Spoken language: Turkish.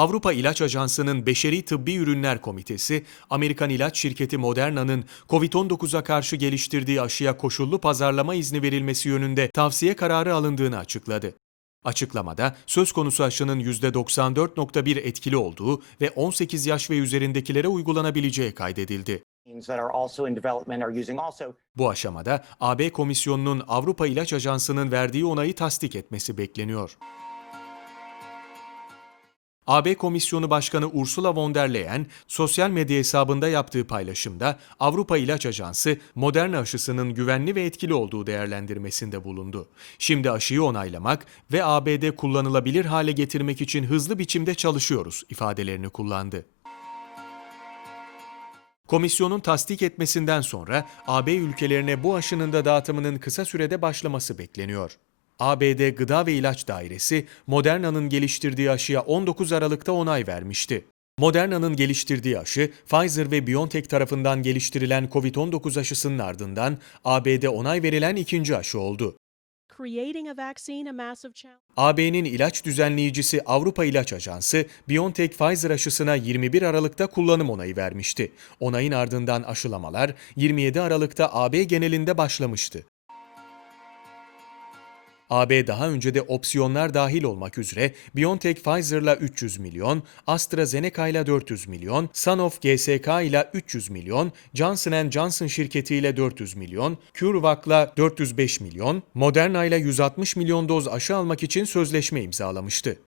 Avrupa İlaç Ajansı'nın Beşeri Tıbbi Ürünler Komitesi, Amerikan ilaç şirketi Moderna'nın COVID-19'a karşı geliştirdiği aşıya koşullu pazarlama izni verilmesi yönünde tavsiye kararı alındığını açıkladı. Açıklamada söz konusu aşının %94.1 etkili olduğu ve 18 yaş ve üzerindekilere uygulanabileceği kaydedildi. Bu aşamada AB Komisyonu'nun Avrupa İlaç Ajansı'nın verdiği onayı tasdik etmesi bekleniyor. AB Komisyonu Başkanı Ursula von der Leyen, sosyal medya hesabında yaptığı paylaşımda Avrupa İlaç Ajansı, Moderna aşısının güvenli ve etkili olduğu değerlendirmesinde bulundu. Şimdi aşıyı onaylamak ve AB'de kullanılabilir hale getirmek için hızlı biçimde çalışıyoruz ifadelerini kullandı. Komisyonun tasdik etmesinden sonra AB ülkelerine bu aşının da dağıtımının kısa sürede başlaması bekleniyor. ABD Gıda ve İlaç Dairesi, Moderna'nın geliştirdiği aşıya 19 Aralık'ta onay vermişti. Moderna'nın geliştirdiği aşı, Pfizer ve BioNTech tarafından geliştirilen COVID-19 aşısının ardından ABD onay verilen ikinci aşı oldu. AB'nin ilaç düzenleyicisi Avrupa İlaç Ajansı, BioNTech Pfizer aşısına 21 Aralık'ta kullanım onayı vermişti. Onayın ardından aşılamalar 27 Aralık'ta AB genelinde başlamıştı. AB daha önce de opsiyonlar dahil olmak üzere BioNTech Pfizer'la 300 milyon, AstraZeneca ile 400 milyon, Sanofi GSK ile 300 milyon, Johnson Johnson şirketiyle 400 milyon, CureVac'la 405 milyon, Moderna ile 160 milyon doz aşı almak için sözleşme imzalamıştı.